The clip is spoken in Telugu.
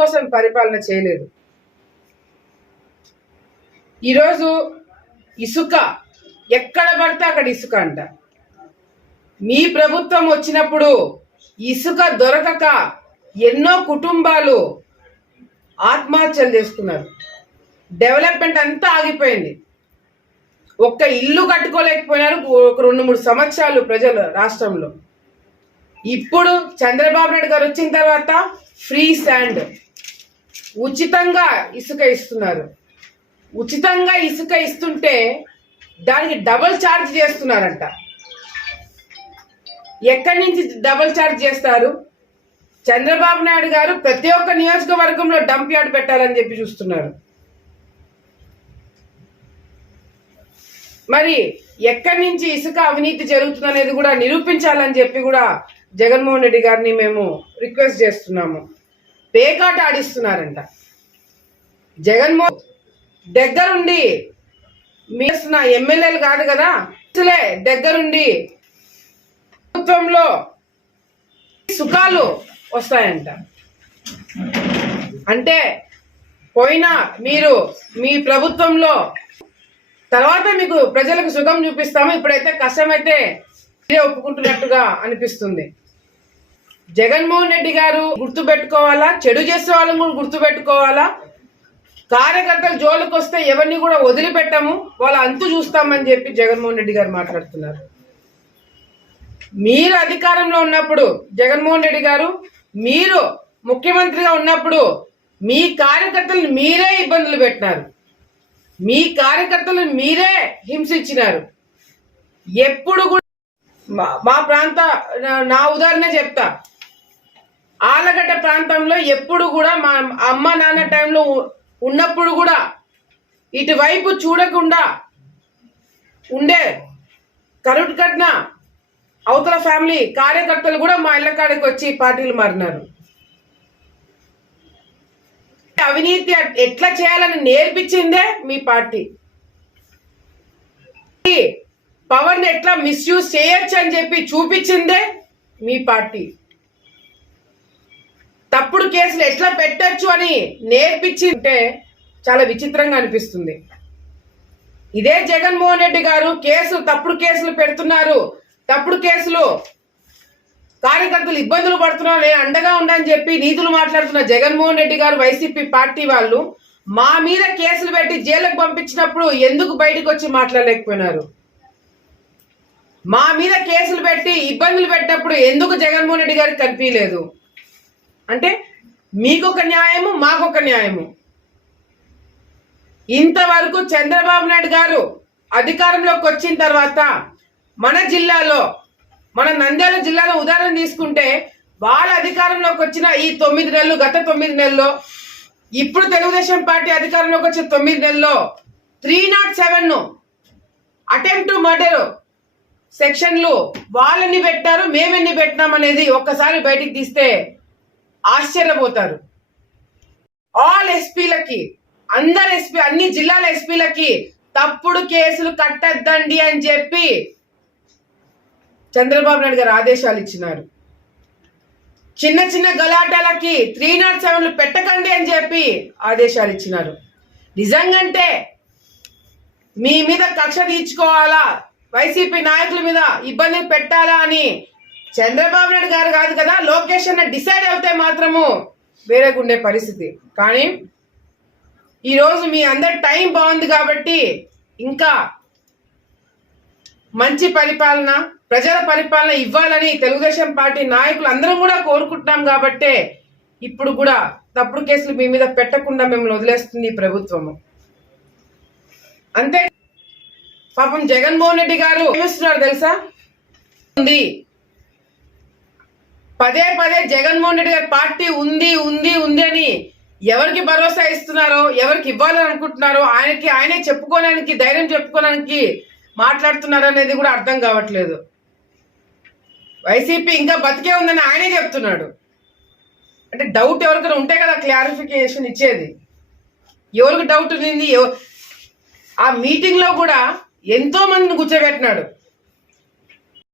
కోసం పరిపాలన చేయలేదు. ఈరోజు ఇసుక ఎక్కడ పడితే అక్కడ ఇసుక అంట. మీ ప్రభుత్వం వచ్చినప్పుడు ఇసుక దొరకక ఎన్నో కుటుంబాలు ఆత్మహత్యలు చేసుకున్నారు. డెవలప్మెంట్ అంతా ఆగిపోయింది. ఒక్క ఇల్లు కట్టుకోలేకపోయినారు ఒక రెండు మూడు సంవత్సరాలు ప్రజలు రాష్ట్రంలో. ఇప్పుడు చంద్రబాబు నాయుడు గారు వచ్చిన తర్వాత ఫ్రీ శాండ్. ఉచితంగా ఇసుక ఇస్తున్నారు. ఉచితంగా ఇసుక ఇస్తుంటే దానికి డబల్ ఛార్జ్ చేస్తున్నారంట. ఎక్కడి నుంచి డబల్ ఛార్జ్ చేస్తారు? చంద్రబాబు నాయుడు గారు ప్రతి ఒక్క నియోజకవర్గంలో డంప్ యార్డ్ పెట్టాలని చెప్పి చూస్తున్నారు. మరి ఎక్కడి నుంచి ఇసుక అవినీతి జరుగుతుంది అనేది కూడా నిరూపించాలని చెప్పి కూడా జగన్మోహన్ రెడ్డి గారిని మేము రిక్వెస్ట్ చేస్తున్నాము. పేకాట ఆడిస్తున్నారంట జగన్మోహన్ దగ్గరుండి మీస్తున్న ఎమ్మెల్యేలు కాదు కదా? అసలే దగ్గరుండి ప్రభుత్వంలో సుఖాలు వస్తాయంట. అంటే పోయినా మీరు మీ ప్రభుత్వంలో తర్వాత మీకు ప్రజలకు సుఖం చూపిస్తాము. ఇప్పుడైతే కష్టమైతే మీరే ఒప్పుకుంటున్నట్టుగా అనిపిస్తుంది. జగన్మోహన్ రెడ్డి గారు గుర్తు పెట్టుకోవాలా చెడు చేసే వాళ్ళని కూడా గుర్తు పెట్టుకోవాలా కార్యకర్తలు జోలికి వస్తే ఎవరిని కూడా వదిలిపెట్టము. వాళ్ళ అంతు చూస్తామని చెప్పి జగన్మోహన్ రెడ్డి గారు మాట్లాడుతున్నారు. మీరు అధికారంలో ఉన్నప్పుడు జగన్మోహన్ రెడ్డి గారు మీరు ముఖ్యమంత్రిగా ఉన్నప్పుడు మీ కార్యకర్తలు మీరే ఇబ్బందులు పెట్టినారు. మీ కార్యకర్తలు మీరే హింసించినారు. ఎప్పుడు కూడా మా- మా ప్రాంత నా- నా ఉదాహరణ చెప్తా. ఆలగడ్డ ప్రాంతంలో ఎప్పుడు కూడా మా అమ్మ నాన్న టైంలో ఉన్నప్పుడు కూడా ఇటువైపు చూడకుండా ఉండే కరుడు కట్న అవతల ఫ్యామిలీ కార్యకర్తలు కూడా మా ఇళ్ళ కాడికి వచ్చి పార్టీలు మారినారు. అవినీతి ఎట్లా చేయాలని నేర్పించిందే మీ పార్టీ. పవర్ని ఎట్లా మిస్యూజ్ చేయొచ్చు అని చెప్పి చూపించిందే మీ పార్టీ. తప్పుడు కేసులు ఎట్లా పెట్టొచ్చు అని నేర్పించింటే చాలా విచిత్రంగా అనిపిస్తుంది. ఇదే జగన్మోహన్ రెడ్డి గారు కేసులు తప్పుడు కేసులు పెడుతున్నారు. తప్పుడు కేసులు కార్యకర్తలు ఇబ్బందులు పడుతున్నారు. నేను అండగా ఉండని చెప్పి నీతులు మాట్లాడుతున్న జగన్మోహన్ రెడ్డి గారు వైసీపీ పార్టీ వాళ్ళు మా మీద కేసులు పెట్టి జైలుకు పంపించినప్పుడు ఎందుకు బయటకు వచ్చి మాట్లాడలేకపోయినారు? మా మీద కేసులు పెట్టి ఇబ్బందులు పెట్టినప్పుడు ఎందుకు జగన్మోహన్ రెడ్డి గారికి కనిపించలేదు? అంటే మీకొక న్యాయము మాకొక న్యాయము. ఇంతవరకు చంద్రబాబు నాయుడు గారు అధికారంలోకి వచ్చిన తర్వాత మన జిల్లాలో మన నంద్యాల జిల్లాలో ఉదాహరణ తీసుకుంటే వాళ్ళ అధికారంలోకి వచ్చిన ఈ తొమ్మిది నెలలు గత తొమ్మిది నెలల్లో ఇప్పుడు తెలుగుదేశం పార్టీ అధికారంలోకి వచ్చిన తొమ్మిది నెలల్లో three nought seven attempt murder సెక్షన్లు వాళ్ళని పెట్టారు మేమెన్ని పెట్టినాం అనేది ఒక్కసారి బయటికి తీస్తే ఆశ్చర్యపోతారు. ఆల్ ఎస్పీలకి అందరు ఎస్పీ అన్ని జిల్లాల ఎస్పీలకి తప్పుడు కేసులు కట్టద్దండి అని చెప్పి చంద్రబాబు నాయుడు గారు ఆదేశాలు ఇచ్చినారు. చిన్న చిన్న గలాటాలకి త్రీ నాట్ సెవెన్లు పెట్టకండి అని చెప్పి ఆదేశాలు ఇచ్చినారు. నిజంగంటే మీ మీద కక్ష తీర్చుకోవాలా? వైసీపీ నాయకుల మీద ఇబ్బంది పెట్టాలా అని చంద్రబాబు నాయుడు గారు కాదు కదా లోకేష్ అన్న డిసైడ్ అవుతే మాత్రము వేరేగా ఉండే పరిస్థితి. కానీ ఈరోజు మీ అందరి టైం బాగుంది కాబట్టి ఇంకా మంచి పరిపాలన ప్రజల పరిపాలన ఇవ్వాలని తెలుగుదేశం పార్టీ నాయకులు అందరం కూడా కోరుకుంటున్నాం కాబట్టే ఇప్పుడు కూడా తప్పుడు కేసులు మీ మీద పెట్టకుండా మిమ్మల్ని వదిలేస్తుంది ఈ ప్రభుత్వము. అంతే. పాపం జగన్మోహన్ రెడ్డి గారు ఏమిస్తున్నారు తెలుసా? ఉంది. పదే పదే జగన్మోహన్ రెడ్డి గారి పార్టీ ఉంది ఉంది ఉంది అని ఎవరికి భరోసా ఇస్తున్నారో ఎవరికి ఇవ్వాలని అనుకుంటున్నారో ఆయనకి ఆయనే చెప్పుకోవడానికి ధైర్యం చెప్పుకోవడానికి మాట్లాడుతున్నారు అనేది కూడా అర్థం కావట్లేదు. వైసీపీ ఇంకా బతికే ఉందని ఆయనే చెప్తున్నాడు. అంటే డౌట్ ఎవరికైనా ఉంటే కదా క్లారిఫికేషన్ ఇచ్చేది. ఎవరికి డౌట్ ఉంది ఆ మీటింగ్లో కూడా ఎంతో మందిని కూర్చోబెట్టినాడు.